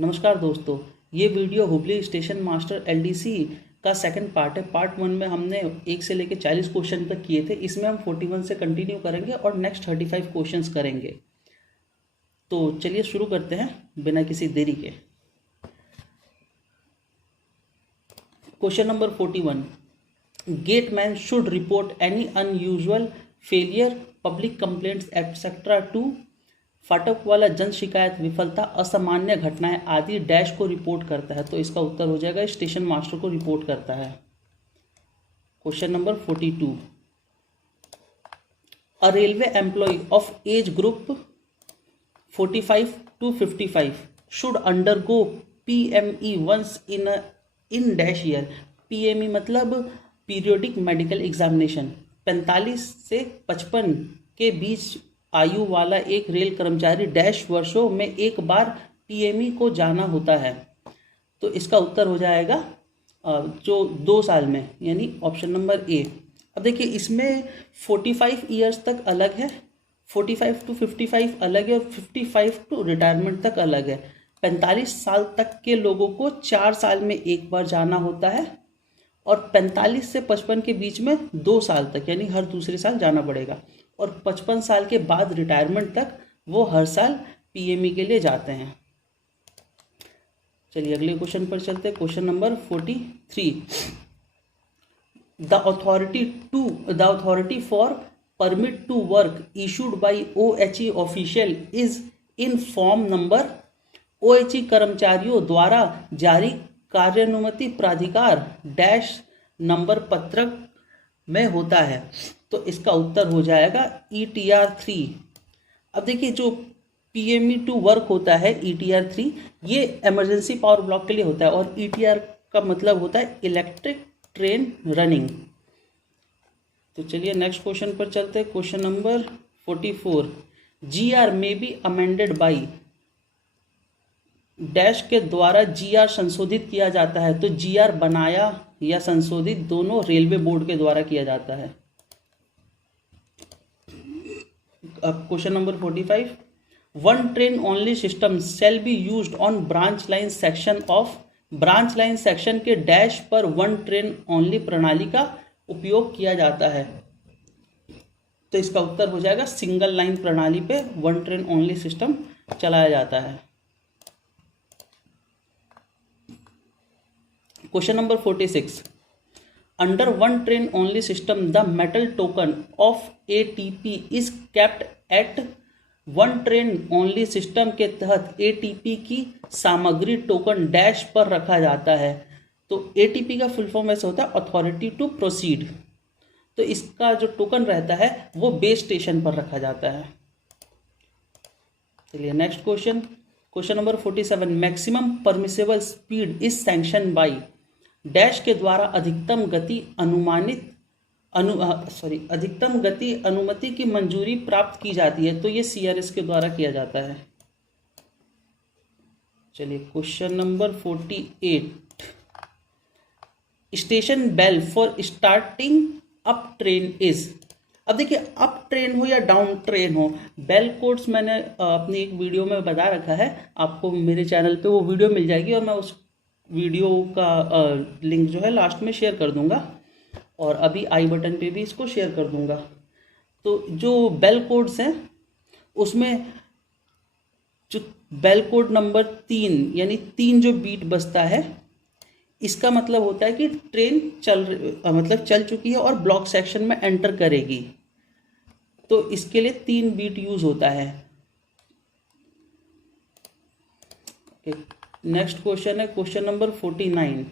नमस्कार दोस्तों, ये video Hubli station master LDC का सेकंड पार्ट है। पार्ट 1 में हमने 1 से लेकर 40 क्वेश्चन तक किए थे। इसमें हम 41 से कंटिन्यू करेंगे और नेक्स्ट 35 क्वेश्चंस करेंगे। तो चलिए शुरू करते हैं बिना किसी देरी के। Question number 41, gateman should report any unusual failure, public complaints etcetera to फाटक वाला जन शिकायत, विफलता, असामान्य घटनाएं आदि डैश को रिपोर्ट करता है। तो इसका उत्तर हो जाएगा स्टेशन मास्टर को रिपोर्ट करता है। Question number 42, a railway employee of age group 45 to 55 should undergo PME once in dash year. PME मतलब पीरियोडिक मेडिकल एग्जामिनेशन। 45 से 55 के बीच आयु वाला एक रेल कर्मचारी डैश वर्षों में एक बार PME को जाना होता है। तो इसका उत्तर हो जाएगा जो 2 साल में, यानी ऑप्शन नंबर ए। अब देखिए इसमें 45 ईयर्स तक अलग है, 45 to 55 अलग है और 55 टू रिटायरमेंट तक अलग है। 45 साल तक के लोगों को 4 साल में एक बार जाना होता है और 45 से 55 के बीच में 2 साल तक, यानी हर दूसरे साल जाना पड़ेगा। और 55 साल के बाद रिटायरमेंट तक वो हर साल PME के लिए जाते हैं। चलिए अगले क्वेश्चन पर चलते हैं। Question number 43, the authority for permit to work issued by OHE official is in form number. OHE कर्मचारियों द्वारा जारी कार्यानुमति प्राधिकार डैश नंबर पत्रक में होता है। तो इसका उत्तर हो जाएगा ETR 3। अब देखिए जो PME टू वर्क होता है ETR 3, ये इमरजेंसी पावर ब्लॉक के लिए होता है और ETR का मतलब होता है इलेक्ट्रिक ट्रेन रनिंग। तो चलिए नेक्स्ट क्वेश्चन पर चलते हैं। क्वेश्चन नंबर 44, GR में बी अमेंडेड बाई डैश के द्वारा GR संशोधित किया जाता है। तो GR बनाया या संशोधित दोनों रेलवे बोर्ड के द्वारा किया जाता है। अब question number 45, one train only system shall be used on branch line section of. Branch line section के डैश पर वन ट्रेन ओनली प्रणाली का उपयोग किया जाता है। तो इसका उत्तर हो जाएगा सिंगल लाइन प्रणाली पे वन ट्रेन ओनली सिस्टम चलाया जाता है। Question number 46, under one train only system the metal token of ATP is kept at. One train only system के तहत ATP की सामग्री टोकन डैश पर रखा जाता है। तो ATP का फुल फॉर्म ऐसे होता है अथॉरिटी टू प्रोसीड। तो इसका जो टोकन रहता है वो बेस स्टेशन पर रखा जाता है। चलिए next question, question number 47, maximum permissible speed is sanction by dash के द्वारा अधिकतम गति अनुमति की मंजूरी प्राप्त की जाती है। तो ये CRS के द्वारा किया जाता है। चलिए question number 48, station bell for starting up train is. अब देखिए अप ट्रेन हो या डाउन ट्रेन हो, बेल कोड्स मैंने अपनी एक वीडियो में बता रखा है। आपको मेरे चैनल पे वो वीडियो मिल जाएगी और मैं उस वीडियो का लिंक जो है लास्ट में शेयर कर दूंगा और अभी आई बटन पे भी इसको शेयर कर दूंगा। तो जो बेल कोड्स हैं उसमें जो बेल कोड नंबर 3 यानी 3 जो बीट बजता है, इसका मतलब होता है कि ट्रेन चल चुकी है और ब्लॉक सेक्शन में एंटर करेगी। तो इसके लिए 3 बीट यूज होता है। नेक्स्ट क्वेश्चन है question number 49,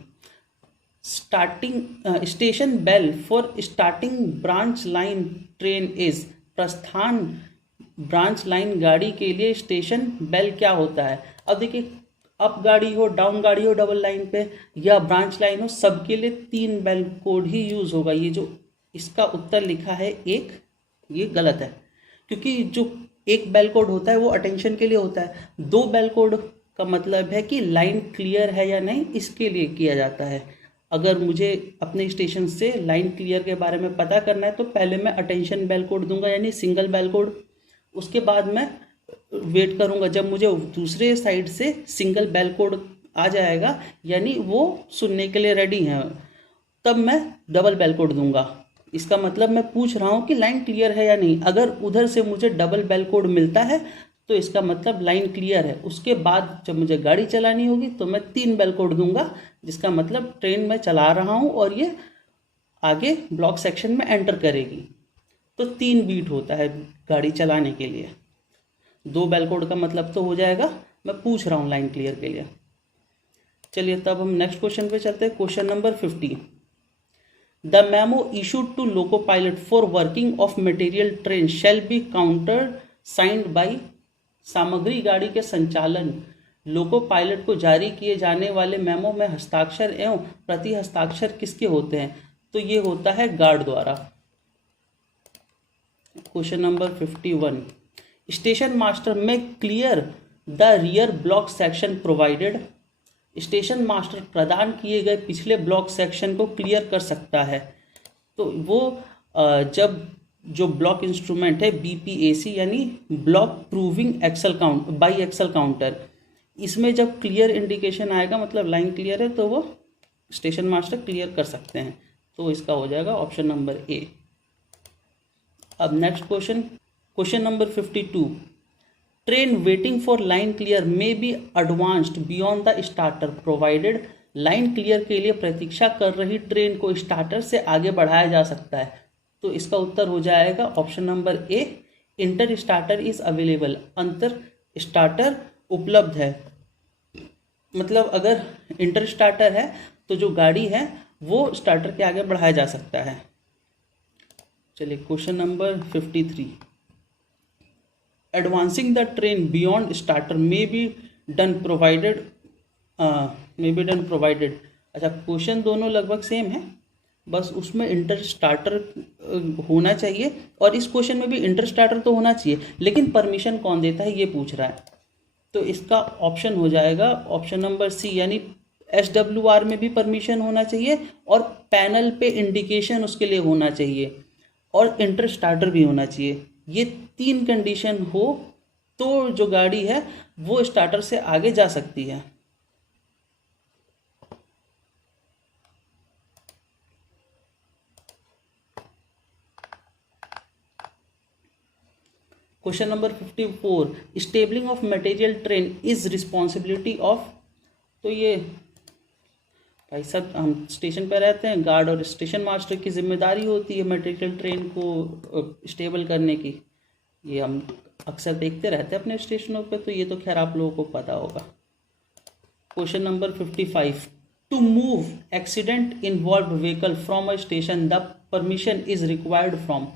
station bell for starting branch line train is. प्रस्थान ब्रांच लाइन गाड़ी के लिए स्टेशन बेल क्या होता है। अब देखिए अप गाड़ी हो, डाउन गाड़ी हो डबल लाइन पे या ब्रांच लाइन हो, सबके लिए 3 बेल कोड ही यूज होगा। ये जो इसका उत्तर लिखा है एक, ये गलत है, क्योंकि जो एक बेल कोड होता है वो अटेंशन के लिए होता है। 2 बेल कोड का मतलब है कि लाइन क्लियर है या नहीं, इसके लिए किया जाता है। अगर मुझे अपने स्टेशन से लाइन क्लियर के बारे में पता करना है तो पहले मैं अटेंशन बेल कोड दूंगा, यानी सिंगल बेल कोड। उसके बाद मैं वेट करूँगा जब मुझे दूसरे साइड से सिंगल बेल कोड आ जाएगा, यानी वो सुनने के लिए रेडी हैं, तब मैं डबल बेल कोड दूंगा। इसका मतलब मैं पूछ रहा हूँ कि लाइन क्लियर है या नहीं। अगर उधर से मुझे डबल बेल कोड मिलता है तो इसका मतलब लाइन क्लियर है। उसके बाद जब मुझे गाड़ी चलानी होगी तो मैं 3 बेल कोड दूंगा, जिसका मतलब ट्रेन में चला रहा हूँ और ये आगे ब्लॉक सेक्शन में एंटर करेगी। तो 3 बीट होता है गाड़ी चलाने के लिए। 2 बेल कोड का मतलब तो हो जाएगा, मैं पूछ रहा हूँ लाइन क्लियर के लिए। चलिए तब हम नेक्स्ट क्वेश्चन पे चलते हैं। Question number 50। The memo issued to loco pilot for working of material train shall be counter signed by. सामग्री गाड़ी के संचालन लोको पायलट को जारी किए जाने वाले मेमो में हस्ताक्षर एवं प्रति हस्ताक्षर किसके होते हैं? तो ये होता है गार्ड द्वारा। Question number 51। स्टेशन मास्टर में clear the rear block section provided. Station master प्रदान किए गए पिछले ब्लॉक सेक्शन को क्लियर कर सकता है। तो वो जब जो ब्लॉक इंस्ट्रूमेंट है BPAC यानी block proving axle count by axle counter, इसमें जब क्लियर इंडिकेशन आएगा मतलब लाइन क्लियर है, तो वो स्टेशन मास्टर क्लियर कर सकते हैं। तो इसका हो जाएगा ऑप्शन नंबर ए। अब next question, question number 52। Train waiting for line clear may be advanced beyond the starter provided. Line clear के लिए प्रतीक्षा कर रही ट्रेन को स्टार्टर से आगे बढ़ाया जा सकता है। तो इसका उत्तर हो जाएगा option number A, inter starter is available. अंतर स्टार्टर उपलब्ध है। मतलब अगर इंटर स्टार्टर है तो जो गाड़ी है वो स्टार्टर के आगे बढ़ाया जा सकता है। चलिए question number 53। Advancing the train beyond starter may be done provided. अच्छा, क्वेश्चन दोनों लगभग सेम है, बस उसमें इंटर स्टार्टर होना चाहिए और इस क्वेश्चन में भी इंटर स्टार्टर तो होना चाहिए, लेकिन परमिशन कौन देता है ये पूछ रहा है। तो इसका ऑप्शन हो जाएगा ऑप्शन नंबर सी, यानी SWR में भी परमिशन होना चाहिए और पैनल पे इंडिकेशन उसके लिए होना चाहिए और इंटर स्टार्टर भी होना चाहिए। ये 3 कंडीशन हो तो जो गाड़ी है वो स्टार्टर से आगे जा सकती है। Question number 54। स्टेबलिंग of material train is responsibility of. तो ये भाई साहब, हम स्टेशन पर रहते हैं, गार्ड और स्टेशन मास्टर की जिम्मेदारी होती है मटेरियल ट्रेन को स्टेबल करने की। ये हम अक्सर देखते रहते हैं अपने स्टेशनों पे, तो ये तो खैर आप लोगों को पता होगा। Question number 55। To move accident involve vehicle from a station the permission is required from.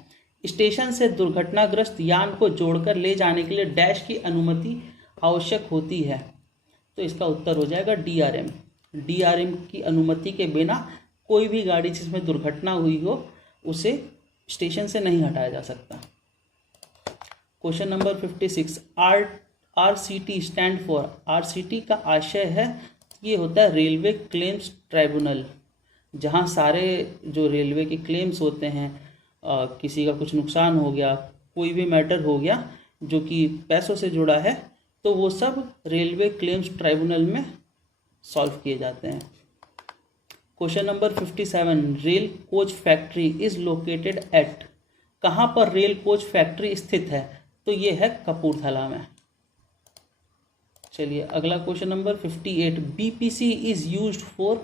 Station से दुर्घटनाग्रस्त यान को जोड़कर ले जाने के लिए डैश की अनुमति आवश्यक होती है। तो इसका उत्तर हो जाएगा DRM। DRM की अनुमति के बिना कोई भी गाड़ी जिसमें दुर्घटना हुई हो उसे स्टेशन से नहीं हटाया जा सकता। Question number 56। RCT stand for. RCT का आशय है, ये होता है रेलवे क्लेम्स ट्राइब्यूनल, जहाँ सारे जो रेलवे के क्लेम्स होते हैं, किसी का कुछ नुकसान हो गया, कोई भी मैटर हो गया जो कि पैसों से जुड़ा है, तो वो सब रेलवे क्लेम्स ट्राइब्यूनल में सॉल्व किए जाते हैं। Question number 57। Rail coach factory is located at. कहाँ पर रेल कोच फैक्ट्री स्थित है? तो ये है कपूरथला में। चलिए अगला question number 58। BPC is used for.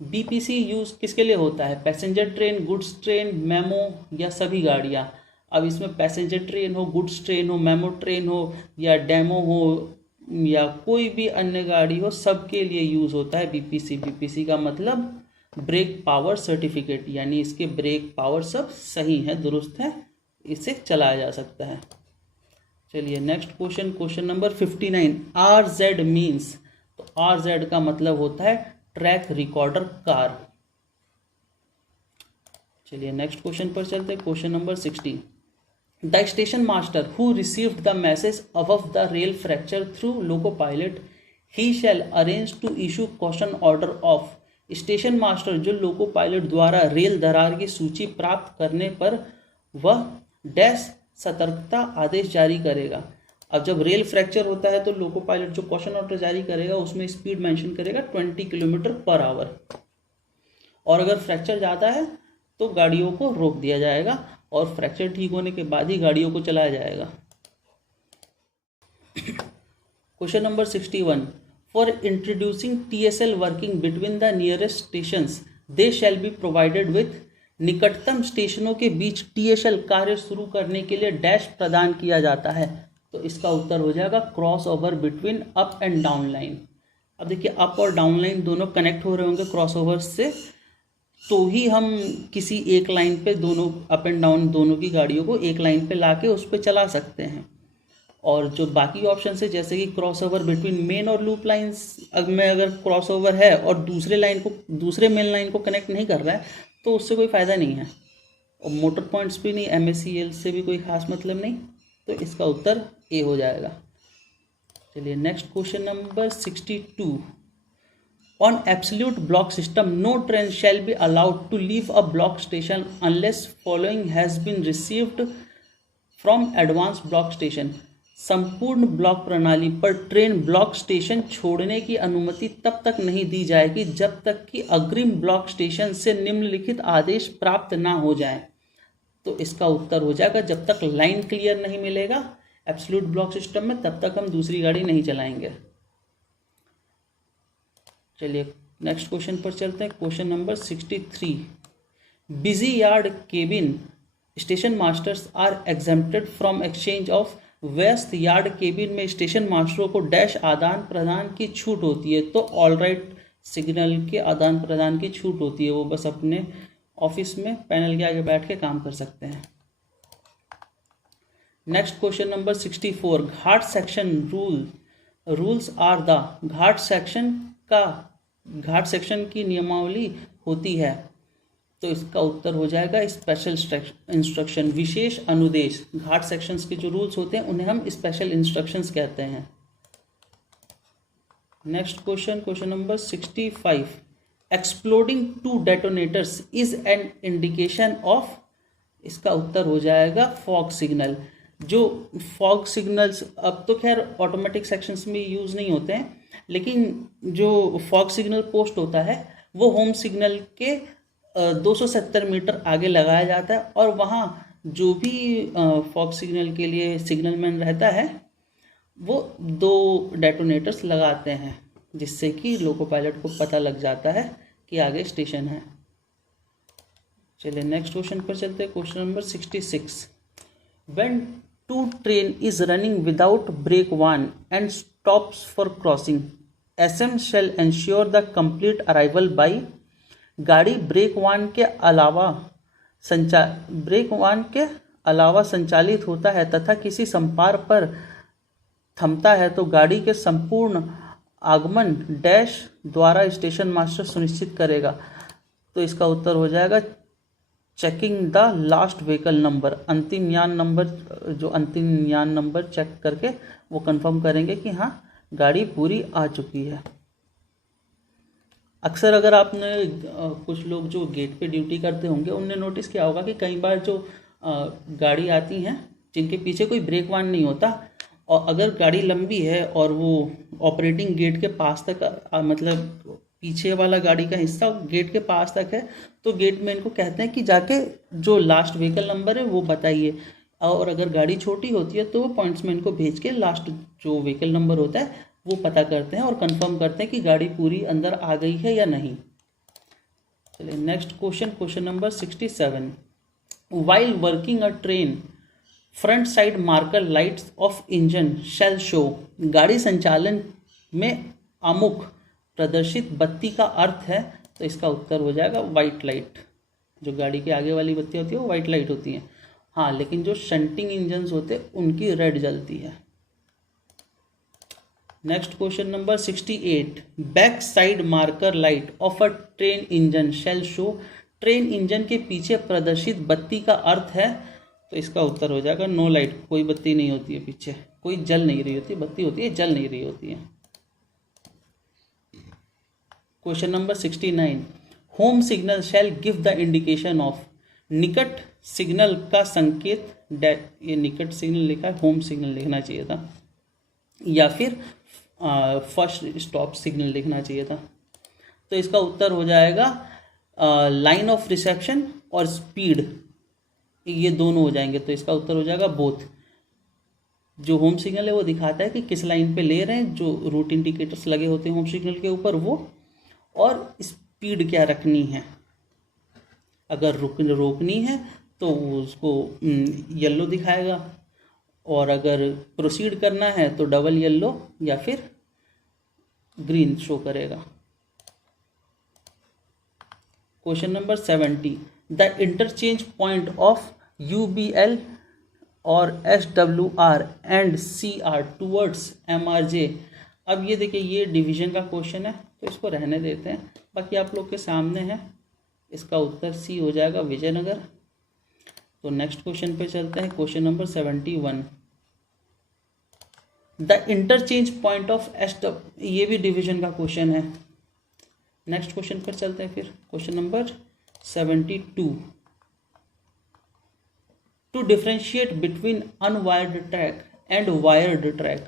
BPC use किसके लिए होता है? Passenger train, goods train, memo या सभी गाड़ियाँ। अब इसमें पैसेंजर ट्रेन हो, गुड्स ट्रेन हो, मेमो ट्रेन हो या डेमो हो या कोई भी अन्य गाड़ी हो, सबके लिए यूज़ होता है BPC। BPC का मतलब ब्रेक पावर सर्टिफिकेट, यानी इसके ब्रेक पावर सब सही है, दुरुस्त है, इसे चलाया जा सकता है। चलिए next question, question number 59। RZ means. तो RZ का मतलब होता है ट्रैक रिकॉर्डर कार। चलिए नेक्स्ट क्वेश्चन पर चलते हैं। Question number 60। The station master who received the message above the rail fracture through loco pilot he shall arrange to issue caution order of. Station master जो loco pilot द्वारा rail दरार की सूची प्राप्त करने पर वह डैश सतर्कता आदेश जारी करेगा। अब जब रेल फ्रैक्चर होता है तो लोको पायलट जो कॉशन ऑर्डर जारी करेगा उसमें स्पीड मेंशन करेगा 20 किलोमीटर पर आवर, और अगर फ्रैक्चर ज़्यादा है तो गाड़ियों को रोक दिया जाएगा और फ्रैक्चर ठीक होने के बाद ही गाड़ियों को चलाया जाएगा। Question number 61, for introducing TSL working between the nearest stations they shell be provided with, निकटतम स्टेशनों के बीच TSL कार्य शुरू करने के लिए डैश प्रदान किया जाता है। तो इसका उत्तर हो जाएगा cross over between up and down line. अब देखिए अप और डाउन लाइन दोनों कनेक्ट हो रहे होंगे क्रॉस ओवर से, तो ही हम किसी एक लाइन पे दोनों अप एंड डाउन दोनों की गाड़ियों को एक लाइन पे लाके उस पर चला सकते हैं। और जो बाकी ऑप्शन है जैसे कि क्रॉस ओवर बिटवीन मेन और लूप लाइंस, में अगर क्रॉस ओवर है और दूसरे मेन लाइन को कनेक्ट नहीं कर रहा है तो उससे कोई फ़ायदा नहीं है, और मोटर पॉइंट्स भी नहीं, MSCL से भी कोई खास मतलब नहीं, तो इसका उत्तर ए हो जाएगा। चलिए next question number 62, on absolute block system no train shall be allowed to leave a block station unless following has been received from advance block station. संपूर्ण ब्लॉक प्रणाली पर ट्रेन ब्लॉक स्टेशन छोड़ने की अनुमति तब तक नहीं दी जाएगी जब तक कि अग्रिम ब्लॉक स्टेशन से निम्नलिखित आदेश प्राप्त ना हो जाए। तो इसका उत्तर हो जाएगा जब तक लाइन क्लियर नहीं मिलेगा एब्सोल्यूट ब्लॉक सिस्टम में तब तक हम दूसरी गाड़ी नहीं चलाएंगे। चलिए नेक्स्ट क्वेश्चन पर चलते हैं। Question number 63, busy yard cabin station masters are exempted from exchange of. व्यस्त यार्ड केबिन में स्टेशन मास्टरों को डैश आदान प्रदान की छूट होती है। तो ऑल राइट सिग्नल के आदान प्रदान की छूट होती है, वो बस अपने ऑफिस में पैनल के आगे बैठ के काम कर सकते हैं। Next question number 64, ghat section rules are the. Ghat section की नियमावली होती है। तो इसका उत्तर हो जाएगा स्पेशल इंस्ट्रक्शन, विशेष अनुदेश। घाट सेक्शंस के जो रूल्स होते हैं उन्हें हम स्पेशल इंस्ट्रक्शंस कहते हैं। Next question number 65, exploding two detonators is an indication of. इसका उत्तर हो जाएगा फॉग सिग्नल। जो फॉग सिग्नल्स अब तो खैर ऑटोमेटिक सेक्शंस में यूज़ नहीं होते हैं, लेकिन जो फॉग सिग्नल पोस्ट होता है वो होम सिग्नल के 270 मीटर आगे लगाया जाता है, और वहाँ जो भी फॉग सिग्नल के लिए सिग्नल मैन रहता है वो 2 डेटोनेटर्स लगाते हैं, जिससे कि लोको पायलट को पता लग जाता है कि आगे स्टेशन है। चलिए नेक्स्ट क्वेश्चन पर चलते हैं। Question number 66, when two train is running without brake van and stops for crossing, SM shall ensure the complete arrival by. गाड़ी ब्रेक वन के अलावा संचालित होता है तथा किसी संपार पर थमता है तो गाड़ी के संपूर्ण आगमन डैश द्वारा स्टेशन मास्टर सुनिश्चित करेगा। तो इसका उत्तर हो जाएगा checking the last vehicle number. अंतिम यान नंबर चेक करके वो कंफर्म करेंगे कि हाँ गाड़ी पूरी आ चुकी है। अक्सर अगर आपने कुछ लोग जो गेट पे ड्यूटी करते होंगे उनने नोटिस किया होगा कि कई बार जो गाड़ी आती हैं जिनके पीछे कोई ब्रेक वान नहीं होता, और अगर गाड़ी लंबी है और वो ऑपरेटिंग गेट के पास तक मतलब पीछे वाला गाड़ी का हिस्सा गेट के पास तक है, तो गेट मैन को कहते हैं कि जाके जो लास्ट व्हीकल नंबर है वो बताइए, और अगर गाड़ी छोटी होती है तो वो पॉइंट्समैन को भेज के लास्ट जो व्हीकल नंबर होता है वो पता करते हैं और कंफर्म करते हैं कि गाड़ी पूरी अंदर आ गई है या नहीं। चलिए next question number 67, while working a train front side marker lights of engine shall show. गाड़ी संचालन में आमुख प्रदर्शित बत्ती का अर्थ है, तो इसका उत्तर हो जाएगा वाइट लाइट। जो गाड़ी के आगे वाली बत्ती होती है वो वाइट लाइट होती है, हाँ, लेकिन जो शंटिंग इंजन्स होते हैं उनकी रेड जलती है। Next question number 68, back side marker light of a train engine shall show. Train engine के पीछे प्रदर्शित बत्ती का अर्थ है, तो इसका उत्तर हो जाएगा नो लाइट। कोई बत्ती नहीं होती है पीछे, कोई जल नहीं रही होती, बत्ती होती है जल नहीं रही होती है। Question number 69, home signal shell give the indication of. निकट सिग्नल का संकेत, ये निकट सिग्नल लिखा है, होम सिग्नल लिखना चाहिए था, या फिर फर्स्ट स्टॉप सिग्नल लिखना चाहिए था। तो इसका उत्तर हो जाएगा लाइन ऑफ रिसेप्शन और स्पीड, ये दोनों हो जाएंगे। तो इसका उत्तर हो जाएगा बोथ। जो होम सिग्नल है वो दिखाता है कि किस लाइन पे ले रहे हैं, जो रूट इंडिकेटर्स लगे होते हैं होम सिग्नल के ऊपर वो, और स्पीड क्या रखनी है। अगर रोकनी है तो उसको येलो दिखाएगा, और अगर प्रोसीड करना है तो डबल येलो या फिर ग्रीन शो करेगा। Question number 70, the interchange point of UBL और SWR and CR towards MRJ। अब ये देखिए, ये डिवीजन का क्वेश्चन है तो इसको रहने देते हैं, बाकी आप लोग के सामने है। इसका उत्तर सी हो जाएगा, विजयनगर। तो नेक्स्ट क्वेश्चन पे चलते हैं, question number 71, the interchange point of SW, ये भी डिवीजन का क्वेश्चन है। नेक्स्ट क्वेश्चन पर चलते हैं फिर, question number 72, to differentiate between unwired track and wired track,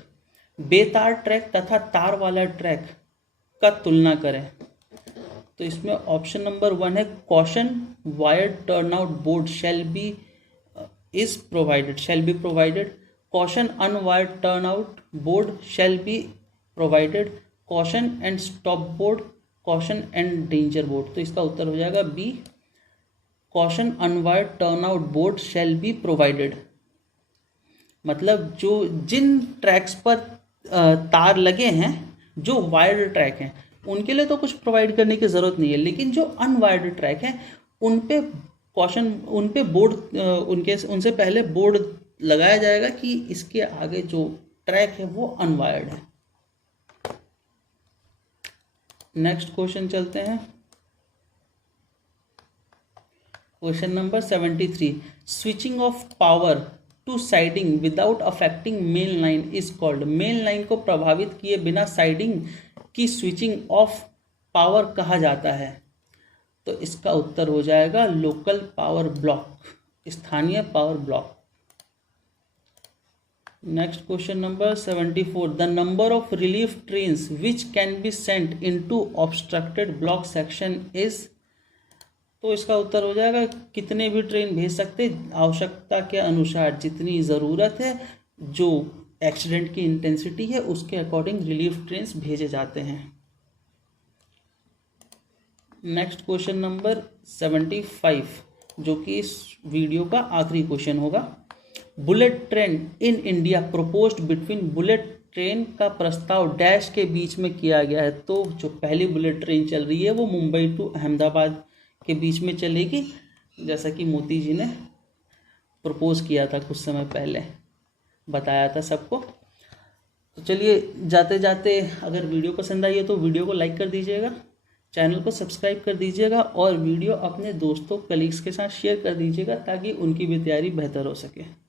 बेतार ट्रैक तथा तार वाला ट्रैक का तुलना करें। तो इसमें ऑप्शन नंबर 1 है, caution wired turnout board shall be provided, caution unwired turnout board shall be provided, caution and stop board, caution and danger board. तो इसका उत्तर हो जाएगा B, caution unwired turnout board shall be provided. मतलब जो जिन tracks पर तार लगे हैं, जो वायर्ड ट्रैक हैं, उनके लिए तो कुछ प्रोवाइड करने की ज़रूरत नहीं है, लेकिन जो अनवायर्ड ट्रैक हैं उन पे कॉशन, उन पे बोर्ड, उनसे पहले बोर्ड लगाया जाएगा कि इसके आगे जो ट्रैक है वो अनवायर्ड है। नेक्स्ट क्वेश्चन चलते हैं, question number 73, switching off power to siding without affecting main line is called. Main line को प्रभावित किए बिना साइडिंग की स्विचिंग ऑफ पावर कहा जाता है। तो इसका उत्तर हो जाएगा लोकल पावर ब्लॉक, स्थानीय power block. Next question number 74, the number of relief trains which can be sent into obstructed block section is. तो इसका उत्तर हो जाएगा कितने भी ट्रेन भेज सकते, आवश्यकता के अनुसार जितनी ज़रूरत है, जो एक्सीडेंट की इंटेंसिटी है उसके अकॉर्डिंग रिलीफ ट्रेन्स भेजे जाते हैं। नेक्स्ट क्वेश्चन नंबर 75, जो कि इस वीडियो का आखिरी क्वेश्चन होगा, bullet train in India proposed between, bullet train का प्रस्ताव डैश के बीच में किया गया है। तो जो पहली बुलेट ट्रेन चल रही है वो मुंबई टू अहमदाबाद के बीच में चलेगी, जैसा कि मोदी जी ने प्रपोज किया था कुछ समय पहले, बताया था सबको। तो चलिए, जाते जाते अगर वीडियो पसंद आई है तो वीडियो को लाइक कर दीजिएगा, चैनल को सब्सक्राइब कर दीजिएगा, और वीडियो अपने दोस्तों कलीग्स के साथ शेयर कर दीजिएगा ताकि उनकी भी तैयारी बेहतर हो सके।